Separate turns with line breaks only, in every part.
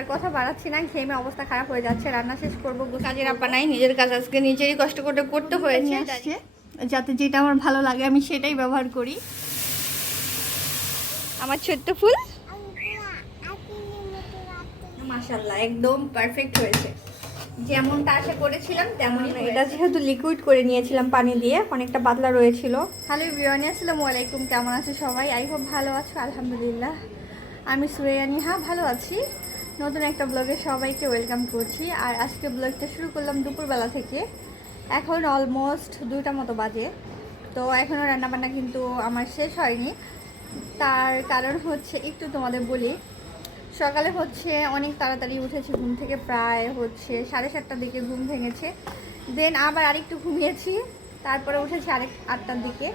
আর কথা বাড়াচ্ছি না ঘেমে অবস্থা খারাপ হয়ে যাচ্ছে রান্না শেষ করব কাজের আপা নাই নিজের কাজ আজকে নিজেরই কষ্ট করে করতে হয়েছে। যাতে যেটা আমার ভালো লাগে আমি সেটাই ব্যবহার করি। আমার ছোট্ট ফুল? মাশাল্লাহ একদম পারফেক্ট হয়েছে। যেমনটা আশা করেছিলাম তেমনই এটা যেহেতু লিকুইড করে নিয়েছিলাম পানি দিয়ে অনেকটা পাতলা রয়েছিল। হ্যালো বিরিয়ানি আসসালামু আলাইকুম কেমন আছো সবাই? আই হোপ ভালো আছো আলহামদুলিল্লাহ। আমি সুরেয়ানি হ্যাঁ ভালো আছি। নতুন একটা ব্লগে সবাইকে ওয়েলকাম করছি। আর আজকে ব্লগটা শুরু করলাম দুপুরবেলা থেকে। এখন অলমোস্ট দুইটা মতো বাজে। তো এখনও রান্নাবান্না কিন্তু আমার শেষ হয়নি। তার কারণ হচ্ছে, একটু তোমাদের বলি। সকালে হচ্ছে অনেক তাড়াতাড়ি উঠেছি, ঘুম থেকে প্রায় হচ্ছে সাড়ে সাতটার দিকে ঘুম ভেঙেছে। দেন আবার আরেকটু ঘুমিয়েছি, তারপরে উঠেছি আরেক আটটার দিকে।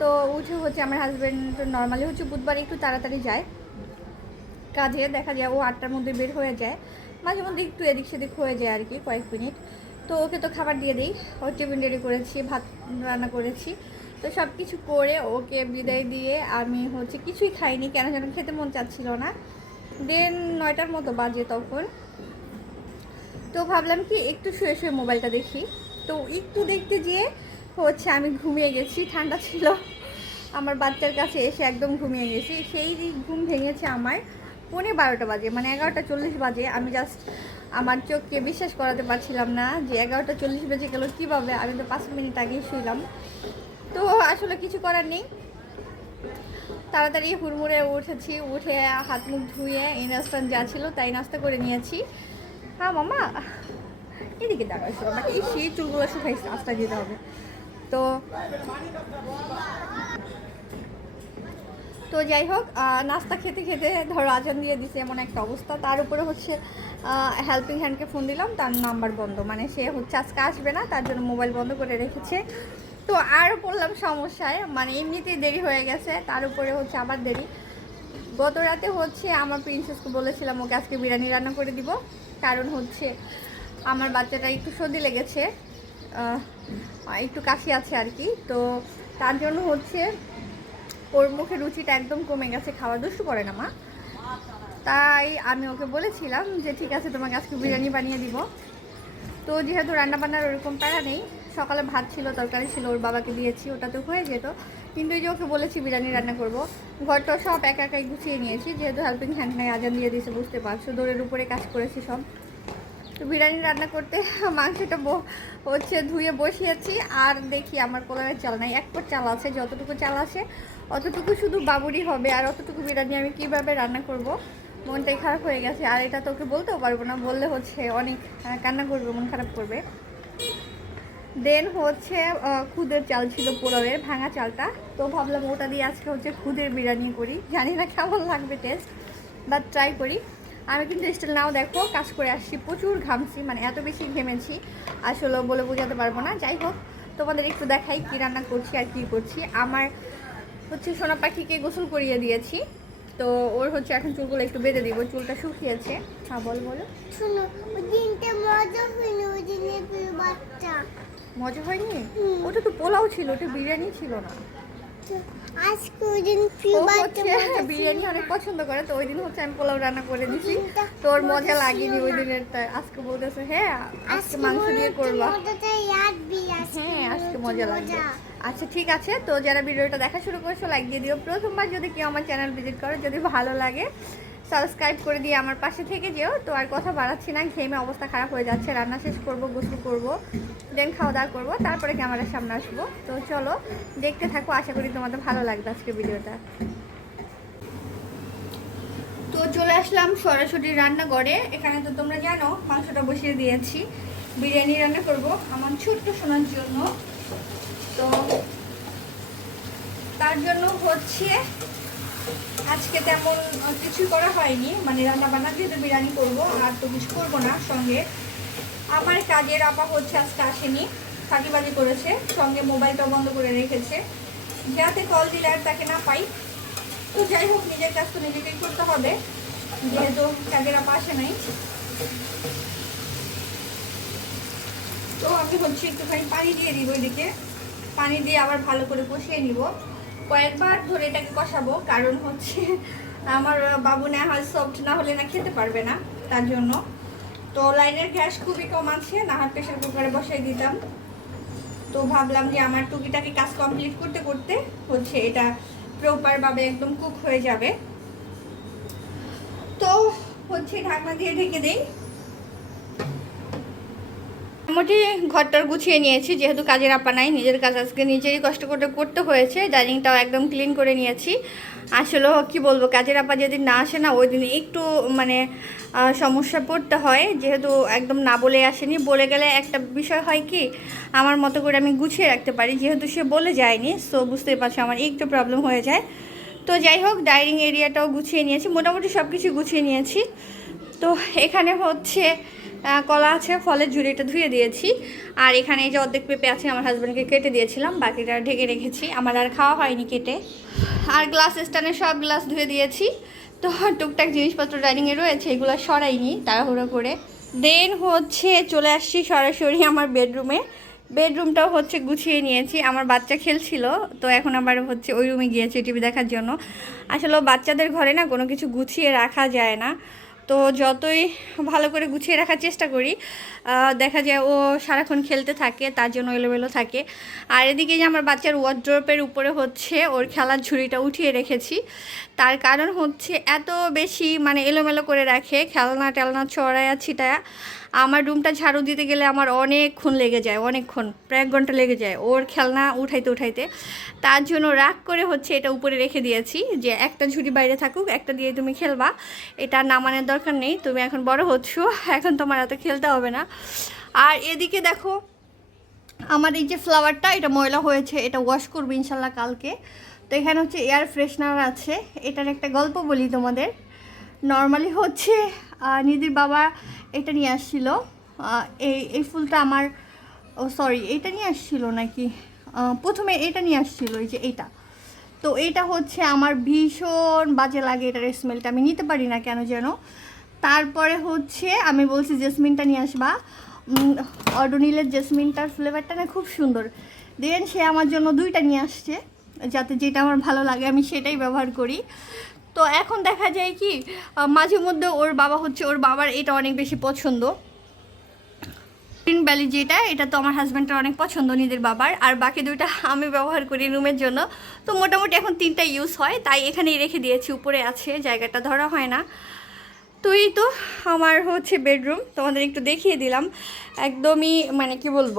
তো উঠে হচ্ছে আমার হাজব্যান্ড নর্মালি হচ্ছে বুধবার একটু তাড়াতাড়ি যায়। কাজে দেখা যায় ও আটটার মধ্যে বের হয়ে যায়। মাঝে মধ্যে একটু এদিক সেদিক হয়ে যায় আর কি কয়েক মিনিট। তো ওকে তো খাবার দিয়ে দিই। ওর টিফিন রেডি করেছি, ভাত রান্না করেছি। তো সব কিছু করে ওকে বিদায় দিয়ে আমি হচ্ছে কিছুই খাইনি, কেন যেন খেতে মন চাচ্ছিল না। দেন নয়টার মতো বাজে তখন। তো ভাবলাম কি একটু শুয়ে শুয়ে মোবাইলটা দেখি। তো একটু দেখতে গিয়ে হচ্ছে আমি ঘুমিয়ে গেছি, ঠান্ডা ছিল। আমার বাচ্চার কাছে এসে একদম ঘুমিয়ে গেছি। সেই ঘুম ভেঙেছে আমার পৌনে বারোটা বাজে মানে এগারোটা চল্লিশ বাজে। আমি জাস্ট আমার চোখকে বিশ্বাস করাতে পারছিলাম না যে এগারোটা চল্লিশ বেজে গেল কীভাবে। আমি তো পাঁচ মিনিট আগেই শুইলাম। তো আসলে কিছু করার নেই। তাড়াতাড়ি হুড়মুড়ে উঠেছি, উঠে হাত মুখ ধুয়ে এই নাস্তান যা ছিল তাই নাস্তা করে নিয়েছি। হ্যাঁ মামা। এদিকে দাঁড়াইছো আমাকে এই সেই চুলগুলো শুকাইছে, নাস্তা দিতে হবে। তো তো যাই হোক নাস্তা খেতে খেতে ধরো আজান দিয়ে দিছে এমন একটা অবস্থা। তার উপরে হচ্ছে হেল্পিং হ্যান্ডকে ফোন দিলাম, তার নাম্বার বন্ধ। মানে সে হচ্ছে আজকে আসবে না, তার জন্য মোবাইল বন্ধ করে রেখেছে। তো আরও পড়লাম সমস্যায় মানে এমনিতেই দেরি হয়ে গেছে, তার উপরে হচ্ছে আবার দেরি। গত রাতে হচ্ছে আমার প্রিন্সেসকে বলেছিলাম, ওকে আজকে বিরিয়ানি রান্না করে দিব। কারণ হচ্ছে আমার বাচ্চাটা একটু সর্দি লেগেছে একটু কাশি আছে আর কি। তো তার জন্য হচ্ছে ওর মুখে রুচিটা একদম কমে গেছে খাওয়া দুষ্টু করে না মা। তাই আমি ওকে বলেছিলাম যে, ঠিক আছে, তোমাকে আজকে বিরিয়ানি বানিয়ে দিব। তো যেহেতু রান্নাবান্নার ওরকম প্যারা নেই, সকালে ভাত ছিল, তরকারি ছিল, ওর বাবাকে দিয়েছি ওটা তো হয়ে যেত। কিন্তু এই যে ওকে বলেছি বিরিয়ানি রান্না করব ঘরটা সব একা একাই গুছিয়ে নিয়েছি, যেহেতু হেল্পিং হ্যান্ড নাই, আজান দিয়ে দিয়েছে, বুঝতে পারছ, দৌড়ের উপরে কাজ করেছি সব। তো বিরিয়ানি রান্না করতে মাংসটা হচ্ছে ধুয়ে বসিয়েছি, আর দেখি আমার কোলারের চাল নাই, এক পর চাল আছে, যতটুকু চাল আছে অতটুকু শুধু বাবুরই হবে, আর অতটুকু বিরিয়ানি আমি কীভাবে রান্না করব? মনটাই খারাপ হয়ে গেছে, আর এটা তোকে বলতেও পারব না, বললে হচ্ছে অনেক কান্না করবে, মন খারাপ করবে। দেন হচ্ছে খুদের চাল ছিল পোলাওয়ের, ভাঙা চালটা। তো ভাবলাম ওটা দিয়ে আজকে হচ্ছে খুদের বিরিয়ানি করি। জানি না কেমন লাগবে টেস্ট বাট ট্রাই করি। আমি কিন্তু স্টিল নাও দেখো, কাজ করে আসছি, প্রচুর ঘামছি মানে এত বেশি ঘেমেছি, আসলে বলে বোঝাতে পারব না। যাই হোক, তোমাদের একটু দেখাই কী রান্না করছি আর কী করছি। আমার হচ্ছে সোনা পাখিকে গোসল করিয়ে দিয়েছি। তো ওর হচ্ছে এখন চুলগুলো একটু বেঁধে দিব চুলটা শুকিয়েছে। হ্যাঁ বল বলো।
শোনো ওই দিনটা মজা হয়নি ওই দিনে বাচ্চা।
মজা হয়নি? ওটা তো পোলাও ছিল ওটা বিরিয়ানি ছিল না।
আজকে ওই দিন
বিরিয়ানি অনেক পছন্দ করে তো ওই দিন হচ্ছে আমি পোলাও রান্না করে দিছি। তোর মজা লাগেনি ওই দিনের তাই আজকে বলতেছে হ্যাঁ আজকে মাংস দিয়ে করবা। হ্যাঁ আজকে মজা লাগবে। আচ্ছা ঠিক আছে তো যারা ভিডিওটা দেখা শুরু করেছ লাইক দিয়ে দিও। প্রথমবার যদি কেউ আমার চ্যানেল ভিজিট করো যদি ভালো লাগে সাবস্ক্রাইব করে দিয়ে আমার পাশে থেকে যেও। তো আর কথা বাড়াচ্ছি না, ঘেমে অবস্থা খারাপ হয়ে যাচ্ছে। রান্না শেষ করব, গোসল করব দেন খাওয়া দাওয়া করব, তারপরে ক্যামেরার সামনে আসব। তো চলো, দেখতে থাকো, আশা করি তোমাদের ভালো লাগবে আজকে ভিডিওটা। তো চলে আসলাম সরাসরি রান্নাঘরে। এখানে তো তোমরা জানো, মাংসটা বসিয়ে দিয়েছি। বিরিয়ানি রান্না করব আমার ছোট্ট সোনার জন্য। তো তার জন্য হচ্ছে আজকে তেমন কিছুই করা হয়নি। মানে রান্না বান্না যেহেতু বিরিয়ানি করব, আর তো কিছু করব না সঙ্গে। আমার কাজের আপা হচ্ছে আজকে আসেনি ফাঁকিবাজি করেছে, সঙ্গে মোবাইলটা বন্ধ করে রেখেছে। যাতে কল দিলে আর তাকে না পাই। তো যাই হোক, নিজের কাজ তো নিজেকেই করতে হবে। যেহেতু কাজের আপা আসে নাই। তো আমি হচ্ছে একটুখানি পানি দিয়ে দিব এদিকে। পানি দিয়ে আবার ভালো করে কষিয়ে নিব। কয়েকবার ধরে এটাকে কষাবো, কারণ হচ্ছে আমার বাবু না হয় সফট না হলে না খেতে পারবে না, তার জন্য। তো লাইনের গ্যাস খুবই কম আছে, না হয় প্রেশার কুকারে বসাই দিতাম। তো ভাবলাম যে আমার টুকিটাকে কাজ কমপ্লিট করতে করতে হচ্ছে এটা প্রপারভাবে একদম কুক হয়ে যাবে। তো হচ্ছে ঢাকনা দিয়ে ঢেকে দিই। মোটামুটি ঘরটার গুছিয়ে নিয়েছি, যেহেতু কাজের আপা নাই, নিজের কাজ আজকে নিজেরই কষ্ট করে করতে হয়েছে, ডাইনিংটাও একদম ক্লিন করে নিয়েছি। আসলে কি বলব, কাজের আপা যেদিন না আসে না, ওই দিন একটু মানে সমস্যা পড়তে হয়। যেহেতু একদম না বলে আসেনি, বলে গেলে একটা বিষয় হয় কি, আমার মতো করে আমি গুছিয়ে রাখতে পারি, যেহেতু সে বলে যায়নি সো বুঝতেই পারছ আমার একটু প্রবলেম হয়ে যায়। তো যাই হোক, ডাইনিং এরিয়াটাও গুছিয়ে নিয়েছি, মোটামুটি সব কিছু গুছিয়ে নিয়েছি। তো এখানে হচ্ছে কলা আছে, ফলের ঝুড়িটা ধুয়ে দিয়েছি। আর এখানে এই যে অর্ধেক পেঁপে আছে, আমার হাজব্যান্ডকে কেটে দিয়েছিলাম, বাকিটা ঢেকে রেখেছি। আমার আর খাওয়া হয়নি কেটে। আর গ্লাস স্ট্যান্ডে সব গ্লাস ধুয়ে দিয়েছি। তো টুকটাক জিনিসপত্র ডাইনিংয়ে রয়েছে, এগুলো সরাইনি, তাড়াহুড়ো করে। দেন হচ্ছে, চলে আসছি সরাসরি আমার বেডরুমে বেডরুমটাও হচ্ছে গুছিয়ে নিয়েছি। আমার বাচ্চা খেলছিল, তো এখন আবার হচ্ছে ওই রুমে গিয়েছি টিভি দেখার জন্য। আসলে বাচ্চাদের ঘরে না কোনো কিছু গুছিয়ে রাখা যায় না। তো যতই ভালো করে গুছিয়ে রাখার চেষ্টা করি দেখা যায় ও সারাক্ষণ খেলতে থাকে, তার জন্য এলোমেলো থাকে। আর এদিকে যে আমার বাচ্চার ওয়ার্ড্রপের উপরে হচ্ছে ওর খেলার ঝুড়িটা উঠিয়ে রেখেছি। তার কারণ হচ্ছে এত বেশি মানে এলোমেলো করে রাখে খেলনা টেলনা ছড়ায়া ছিটায়া আমার রুমটা ঝাড়ু দিতে গেলে আমার অনেকক্ষণ লেগে যায়, অনেকক্ষণ, প্রায় এক ঘণ্টা লেগে যায় ওর খেলনা উঠাইতে উঠাইতে। তার জন্য রাগ করে হচ্ছে এটা উপরে রেখে দিয়েছি যে একটা ঝুড়ি বাইরে থাকুক, একটা দিয়ে তুমি খেলবা। এটা নামানোর দরকার নেই, তুমি এখন বড় হচ্ছ, এখন তোমার এত খেলতে হবে না। আর এদিকে দেখো, আমার এই যে ফ্লাওয়ারটা এটা ময়লা হয়েছে, এটা ওয়াশ করব ইনশাল্লাহ কালকে। তো এখানে হচ্ছে এয়ার ফ্রেশনার আছে, এটার একটা গল্প বলি তোমাদের। নর্মালি হচ্ছে নিধির বাবা এটা নিয়ে আসছিল। এই এই ফুলটা আমার, ও সরি এটা নিয়ে আসছিল নাকি? প্রথমে এটা নিয়ে আসছিল, এই যে এইটা। তো এটা হচ্ছে আমার ভীষণ বাজে লাগে এটার স্মেলটা আমি নিতে পারি না কেন যেন। তারপরে হচ্ছে আমি বলছি জেসমিনটা নিয়ে আসবা। অর্ডোনিলের জেসমিনটার ফ্লেভারটা না খুব সুন্দর। দেন সে আমার জন্য দুইটা নিয়ে আসছে, যাতে যেটা আমার ভালো লাগে আমি সেটাই ব্যবহার করি। তো এখন দেখা যায় কি মাঝে মধ্যে ওর বাবা হচ্ছে, ওর বাবার এটা অনেক বেশি পছন্দ। ভ্যালি যেটা, এটা তো আমার হাজব্যান্ডের অনেক পছন্দ, নিজের বাবার। আর বাকি দুইটা আমি ব্যবহার করি রুমের জন্য। তো মোটামুটি এখন তিনটা ইউজ হয়, তাই এখানেই রেখে দিয়েছি, উপরে আছে, জায়গাটা ধরা হয় না। তো এই তো, আমার হচ্ছে বেডরুম তোমাদের একটু দেখিয়ে দিলাম। একদমই মানে কি বলব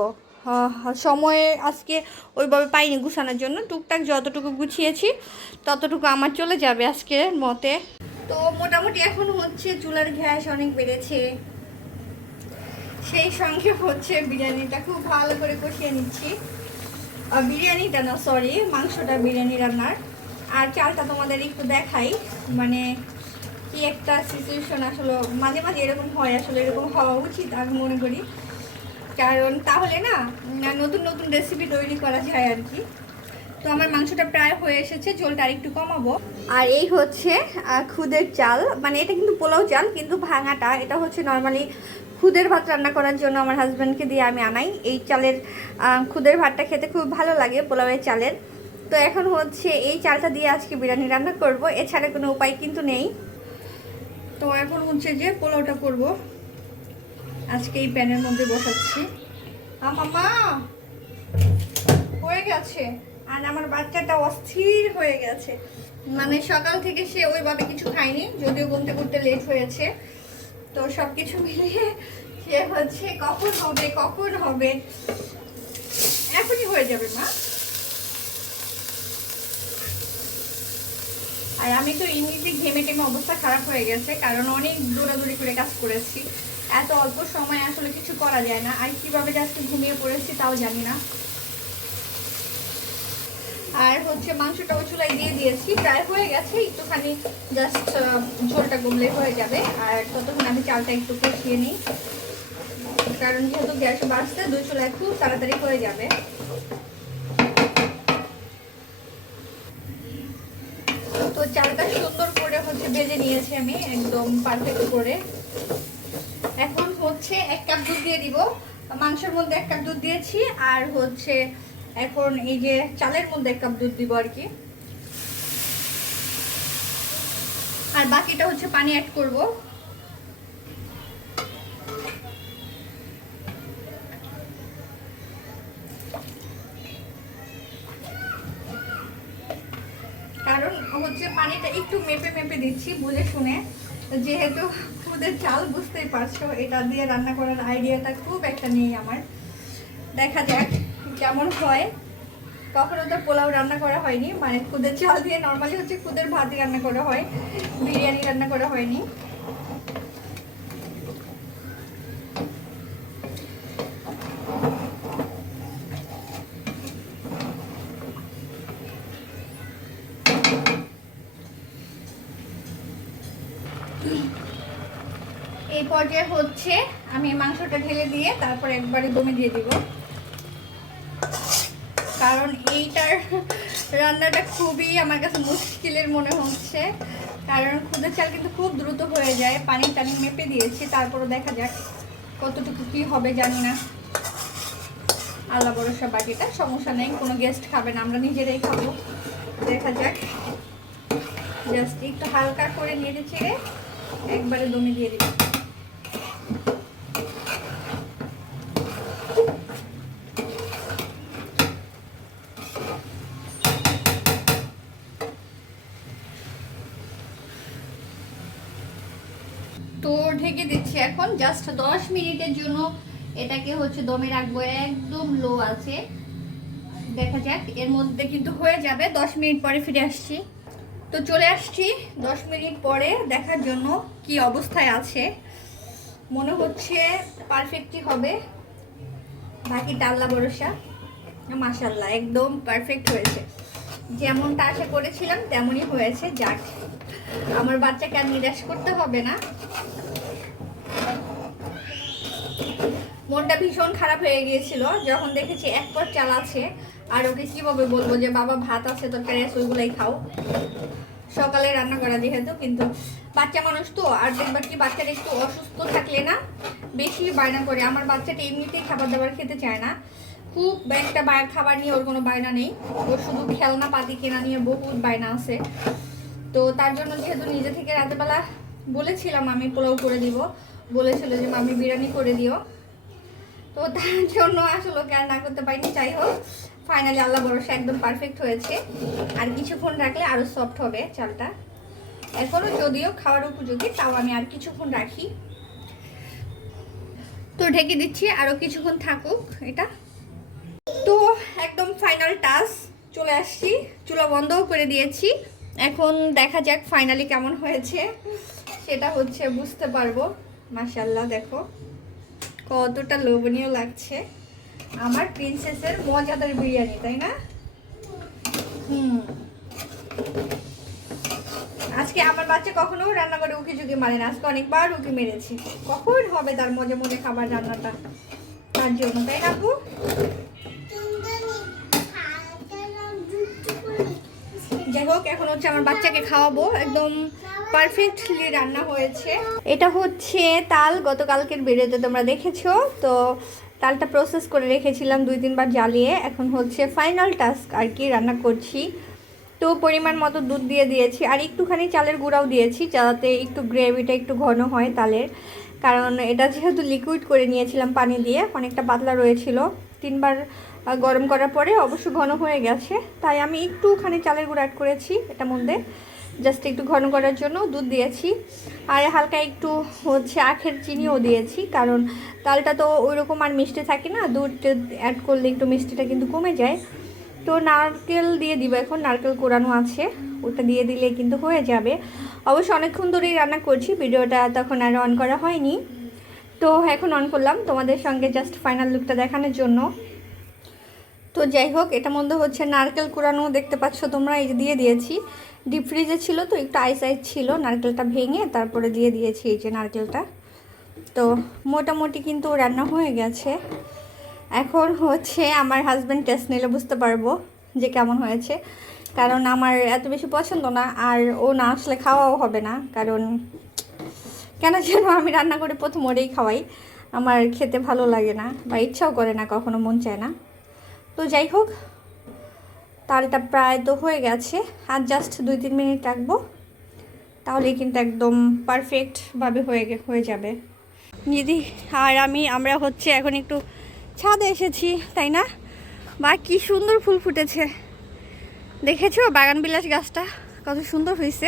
সময়ে আজকে ওইভাবে পাইনি গুছানোর জন্য। টুকটাক যতটুকু গুছিয়েছি, ততটুকু আমার চলে যাবে আজকের মতে। তো মোটামুটি এখন হচ্ছে চুলার গ্যাস অনেক বেড়েছে। সেই সঙ্গে হচ্ছে বিরিয়ানিটা খুব ভালো করে কষিয়ে নিচ্ছি। বিরিয়ানিটা না সরি মাংসটা বিরিয়ানি রান্নার। আর চালটা তোমাদের একটু দেখাই। মানে কি একটা সিচুয়েশন আসলে, মাঝে মাঝে এরকম হয়, আসলে এরকম হওয়া উচিত আমি মনে করি। কারণ তাহলে না নতুন নতুন রেসিপি তৈরি করা যায় আর কি। তো আমার মাংসটা প্রায় হয়ে এসেছে, ঝোলটা একটু কমাবো। আর এই হচ্ছে খুদের চাল। মানে এটা কিন্তু পোলাও চাল, কিন্তু ভাঙাটা, এটা হচ্ছে নর্মালি খুদের ভাত রান্না করার জন্য আমার হাজব্যান্ডকে দিয়ে আমি আনাই। এই চালের খুদের ভাতটা খেতে খুব ভালো লাগে পোলাওয়ের চালের। তো এখন হচ্ছে, এই চালটা দিয়ে আজকে বিরিয়ানি রান্না করব। এছাড়া কোনো উপায় কিন্তু নেই। তো এখন হচ্ছে যে পোলাওটা করব। আজকে এই প্যানের মধ্যে বসাচ্ছি। মামা! হয়ে গেছে। আর আমার বাচ্চাটা অস্থির হয়ে গেছে। মানে সকাল থেকে সে ওইভাবে কিছু খায়নি, যদিও ঘুমতে ঘুরতে লেট হয়েছে। তো সব কিছু মিলিয়ে সে হচ্ছে, কখন হবে কখন হবে? এখনই হয়ে যাবে, মা। আর আমি তো এমনিতে ঘেমে টেমে অবস্থা খারাপ হয়ে গেছে, কারণ অনেক দৌড়াদৌড়ি করে কাজ করেছি। এত অল্প সময় আসলে কিছু করা যায় না। আর কীভাবে যে আজকে ঘুমিয়ে পড়েছি তাও জানি না। আর হচ্ছে মাংসটাও চুলাই দিয়ে দিয়েছি। প্রায় হয়ে গেছে, একটুখানি জাস্ট ঝোলটা গমলে হয়ে যাবে। আর ততক্ষণ আমি চালটা একটু কষিয়ে নিই। কারণ যেহেতু গ্যাস বাড়ছে দুই চুলায় খুব তাড়াতাড়ি হয়ে যাবে। তো চালটা সুন্দর করে হচ্ছে ভেজে নিয়েছি আমি, একদম পারফেক্ট করে। এখন হচ্ছে এক কাপ দুধ দিয়ে দিব। মাংসের মধ্যে এক কাপ দুধ দিয়েছি, আর হচ্ছে এখন এই যে চালের মধ্যে এক কাপ দুধ দিব আর কি। আর বাকিটা হচ্ছে পানি অ্যাড করব। কারণ হচ্ছে পানিটা একটু মেপে মেপে দিচ্ছি, বুঝে শুনে। যেহেতু খুদের চাল বুঝতেই পারছ, এটা দিয়ে রান্না করার আইডিয়াটা খুব একটা নেই আমার। দেখা যাক কেমন হয়। কখনো তো পোলাও রান্না করা হয়নি মানে খুদের চাল দিয়ে নর্মালি হচ্ছে খুদের ভাত রান্না করা হয়, বিরিয়ানি রান্না করা হয়নি। এই পর্যায়ে হচ্ছে আমি মাংসটা ঢেলে দিয়ে তারপর একবারে দমে দিয়ে দিব। কারণ এইটার রান্নাটা খুবই আমার কাছে মুশকিলের মনে হচ্ছে। কারণ খুদের চাল কিন্তু খুব দ্রুত হয়ে যায়, পানি টানি মেপে দিয়েছি তারপরে দেখা যাক কতটুকু কি হবে, জানি না। আল্লাহ ভরসা, বাকিটা সমস্যা নেই, কোনো গেস্ট খাবে না, আমরা নিজেরাই খাব। দেখা যাক। জাস্ট একটু হালকা করে নেড়ে চেড়ে একবারে দমে দিয়ে দিই তো ঢেকে দিচ্ছি এখন জাস্ট দশ মিনিটের জন্য এটাকে হচ্ছে দমে রাখব, একদম লো আছে। দেখা যাক, এর মধ্যে কিন্তু হয়ে যাবে। দশ মিনিট পরে ফিরে আসছি। তো চলে আসছি দশ মিনিট পরে দেখার জন্য কি অবস্থায় আছে। মনে হচ্ছে পারফেক্টই হবে। বাকি ডাল্লা ভরসা মাসাল্লাহ একদম পারফেক্ট হয়েছে। যেমনটা আশা করেছিলাম, তেমনই হয়েছে। যাক, আমার বাচ্চাকে আর নিরাশ করতে হবে না। মনটা ভীষণ খারাপ হয়ে গিয়েছিল। যখন দেখেছি এক পর চাল আছে, আর ওকে কীভাবে বলব যে, বাবা, ভাত আছে, তরকারি আছে, ওইগুলাই খাও। সকালে রান্না করা যেহেতু, কিন্তু বাচ্চা মানুষ তো, আর দেখবা কি বাচ্চাটা একটু অসুস্থ থাকলে না, বেশি বায়না করে। আমার বাচ্চাটা এমনিতেই খাবার দাবার খেতে চায় না। খুব একটা খাবার নিয়ে ওর কোনো বায়না নেই। ওর শুধু খেলনা, পাতি কেনা নিয়ে বহুত বায়না আছে। তো তার জন্য যেহেতু নিজে থেকে রাতেবেলা বলেছিলাম, আমি পোলাও করে দিব। বলেছিল যে, মামি বিরিয়ানি করে দিও। তো তার জন্য আসলে ওকে আর না করতে পারিনি। যাই হোক ফাইনালি আল্লাহ ভরসা একদম পারফেক্ট হয়েছে। আর কিছুক্ষণ রাখলে আরও সফট হবে চালটা। এখনও যদিও খাওয়ার উপযোগী, তাও আমি আর কিছুক্ষণ রাখি। তো ঢেকে দিচ্ছি আরও কিছুক্ষণ থাকুক এটা। তো একদম ফাইনাল টাচ চলে আসছি। চুলা বন্ধও করে দিয়েছি। এখন দেখা যাক ফাইনালি কেমন হয়েছে। সেটা হচ্ছে বুঝতে পারব। মাশাল্লাহ দেখো। কতটা লোভনীয় লাগছে। আমার প্রিন্সেসের মজাদার বিরিয়ানি, তাই না? হুম। আজকে আমার বাচ্চা কখনো রান্না করে উকি ঝুঁকি মারে না। আজকে অনেকবার উকি মেরেছি। কখন হবে তার মজা মজা খাবার রান্নাটা? তার জন্য, তাই না আপু? যাই হোক, এখন হচ্ছে আমার বাচ্চাকে খাওয়াবো। একদম পারফেক্টলি রান্না হয়েছে। এটা হচ্ছে তাল, গতকালকের ভিডিওতে তোমরা দেখেছ। তো তালটা প্রসেস করে রেখেছিলাম দুই তিনবার জ্বালিয়ে। এখন হচ্ছে ফাইনাল টাস্ক আর কি রান্না করছি। তো পরিমাণ মতো দুধ দিয়ে দিয়েছি। আর একটুখানি চালের গুঁড়াও দিয়েছি, যাতে একটু গ্রেভিটা একটু ঘন হয় তালের। কারণ এটা যেহেতু লিকুইড করে নিয়েছিলাম পানি দিয়ে, অনেকটা পাতলা রয়েছিল। তিনবার গরম করার পরে অবশ্য ঘন হয়ে গেছে। তাই আমি একটুখানি চালের গুঁড়ো অ্যাড করেছি এটার মধ্যে। জাস্ট একটু ঘন করার জন্য দুধ দিয়েছি। আর হালকা একটু হচ্ছে আখের চিনিও দিয়েছি, কারণ তালটা তো ওই রকম আর মিষ্টি থাকে না, দুধ অ্যাড করলে একটু মিষ্টিটা কিন্তু কমে যায়। তো নারকেল দিয়ে দিব এখন, নারকেল কোরানো আছে, ওটা দিয়ে দিলে কিন্তু হয়ে যাবে। অবশ্য অনেকক্ষণ ধরেই রান্না করছি, ভিডিওটা তখন আর অন করা হয়নি। তো এখন অন করলাম তোমাদের সঙ্গে জাস্ট ফাইনাল লুকটা দেখানোর জন্য। তো যাই হোক এটার মধ্যে হচ্ছে নারকেল কুড়ানো দেখতে পাচ্ছ তোমরা, এই যে দিয়ে দিয়েছি। ডিপ ফ্রিজে ছিল তো, একটু আইস আইস ছিল, নারকেলটা ভেঙে তারপরে দিয়ে দিয়েছি এই যে নারকেলটা। তো মোটামুটি কিন্তু রান্না হয়ে গেছে। এখন হচ্ছে আমার হাজব্যান্ড টেস্ট নিলে বুঝতে পারব যে কেমন হয়েছে। কারণ আমার এত বেশি পছন্দ না, আর ও না আসলে খাওয়াও হবে না। কারণ কেন যেন আমি রান্না করে প্রথম ওরেই খাওয়াই। আমার খেতে ভালো লাগে না বা ইচ্ছাও করে না, কখনো মন চায় না। তো যাই হোক তালটা প্রায় তো হয়ে গেছে। আর জাস্ট দুই তিন মিনিট রাখব। তাহলে কিন্তু একদম পারফেক্টভাবে হয়ে হয়ে যাবে। দিদি, আর আমি, আমরা হচ্ছে এখন একটু ছাদে এসেছি, তাই না? বা কি সুন্দর ফুল ফুটেছে। দেখেছ বাগান বিলাস গাছটা? কত সুন্দর হয়েছে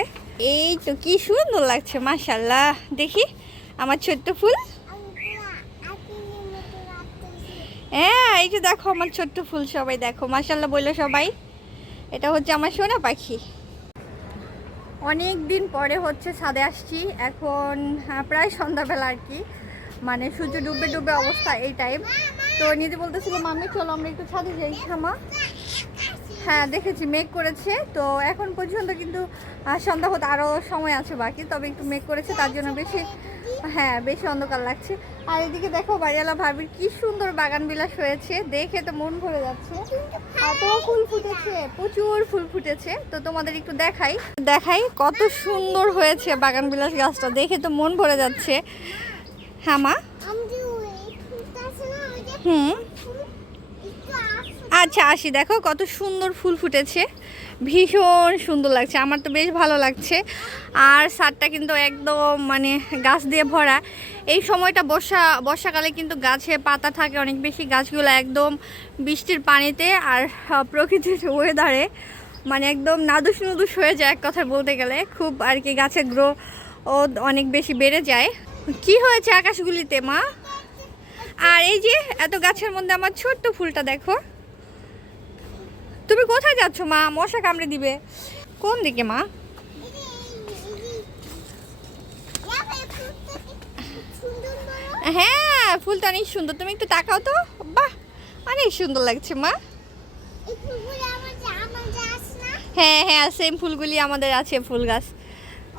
এই তো কি সুন্দর লাগছে মাশাল্লাহ দেখি, আমার ছোট্ট ফুল। হ্যাঁ এই যে দেখো আমার ছোট্ট ফুল সবাই, দেখো মাশাল্লাহ বলল সবাই। এটা হচ্ছে আমার সোনা পাখি। অনেক দিন পরে হচ্ছে ছাদে আসছি। এখন হ্যাঁ, প্রায় সন্ধ্যাবেলা আর কি। মানে সূর্য ডুবে ডুবে অবস্থা এই টাইম তো নিজে বলতেছিল মামি চলো আমরা একটু ছাদে যাই খামা হ্যাঁ দেখেছি মেঘ করেছে। তো এখন পর্যন্ত কিন্তু সন্ধ্যা হতে আরও সময় আছে বাকি তবে একটু মেঘ করেছে তার জন্য বেশি হ্যাঁ বেশি অন্ধকার লাগছে। আর এদিকে দেখো বাড়িওয়ালা ভাবির কি সুন্দর বাগান বিলাস হয়েছে দেখে তো মন ভরে যাচ্ছে। এত ফুল ফুটেছে প্রচুর ফুল ফুটেছে। তো তোমাদের একটু দেখাই দেখাই কত সুন্দর হয়েছে বাগান বিলাস গাছটা দেখে তো মন ভরে যাচ্ছে। হ্যাঁ মা? হুম? আচ্ছা আসি। দেখো কত সুন্দর ফুল ফুটেছে। ভীষণ সুন্দর লাগছে। আমার তো বেশ ভালো লাগছে। আর সারটা কিন্তু একদম মানে গাছ দিয়ে ভরা। এই সময়টা বর্ষা, বর্ষাকালে কিন্তু গাছে পাতা থাকে, অনেক বেশি গাছগুলো একদম বৃষ্টির পানিতে আর প্রকৃতির ওয়েদারে মানে একদম নাদুস নুদুস হয়ে যায় এক কথায় বলতে গেলে। খুব আর কি গাছের গ্রো ও অনেক বেশি বেড়ে যায়। কি হয়েছে আকাশগুলিতে মা? আর এই যে এত গাছের মধ্যে আমার ছোট্ট ফুলটা দেখো। তুমি কোথায় যাচ্ছ, মা? মশা কামড়ে দিবে। কোন দিকে, মা? হ্যাঁ ফুলটা অনেক সুন্দর। তুমি একটু তাকাও তো। বাহ, অনেক সুন্দর লাগছে, মা। হ্যাঁ হ্যাঁ সেম ফুলগুলি আমাদের আছে, ফুল গাছ।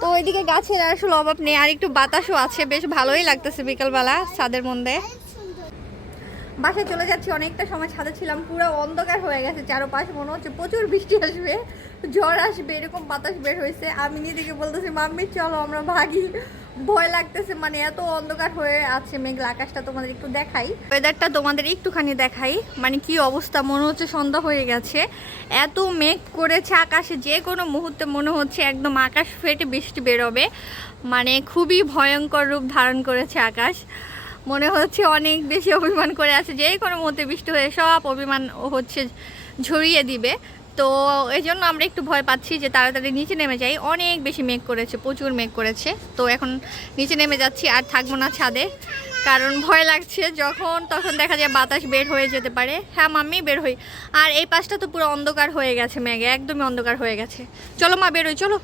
তো ওইদিকে গাছের আসলে অভাব নেই, আর একটু বাতাসও আছে। বেশ ভালোই লাগতেছে বিকালবেলা, ছাদের মধ্যে। বাসায় চলে যাচ্ছি, অনেকটা সময় ছাদে ছিলাম, পুরো অন্ধকার হয়ে গেছে, চারপাশে মনে হচ্ছে প্রচুর বৃষ্টি আসবে, ঝড় আসবে, এরকম বাতাস বের হয়েছে। আমি নিজেকে বলতেছি, মাম্মি, চলো আমরা ভাগি। ভয় লাগতেছে মানে এত অন্ধকার হয়ে আছে মেঘলা আকাশটা, তোমাদের একটু দেখাই। ওয়েদারটা তোমাদের একটুখানি দেখাই মানে কি অবস্থা, মনে হচ্ছে সন্ধ্যা হয়ে গেছে। এত মেঘ করেছে আকাশে, যে কোনো মুহূর্তে মনে হচ্ছে একদম আকাশ ফেটে বৃষ্টি বেরোবে। মানে খুবই ভয়ঙ্কর রূপ ধারণ করেছে আকাশ। মনে হচ্ছে অনেক বেশি অভিমান করে আছে, যেই কোনো মুহূর্তে বৃষ্টি হয়ে সব অভিমান হচ্ছে ঝরিয়ে দিবে। তো এই জন্য আমরা একটু ভয় পাচ্ছি যে তাড়াতাড়ি নিচে নেমে যাই। অনেক বেশি মেঘ করেছে, প্রচুর মেঘ করেছে। তো এখন নিচে নেমে যাচ্ছি আর থাকব না ছাদে, কারণ ভয় লাগছে। যখন তখন দেখা যায় বাতাস বের হয়ে যেতে পারে। হ্যাঁ মাম্মি, বের হই। আর এই পাশটা তো পুরো অন্ধকার হয়ে গেছে মেঘে, একদমই অন্ধকার হয়ে গেছে। চলো মা বেরোই চলো।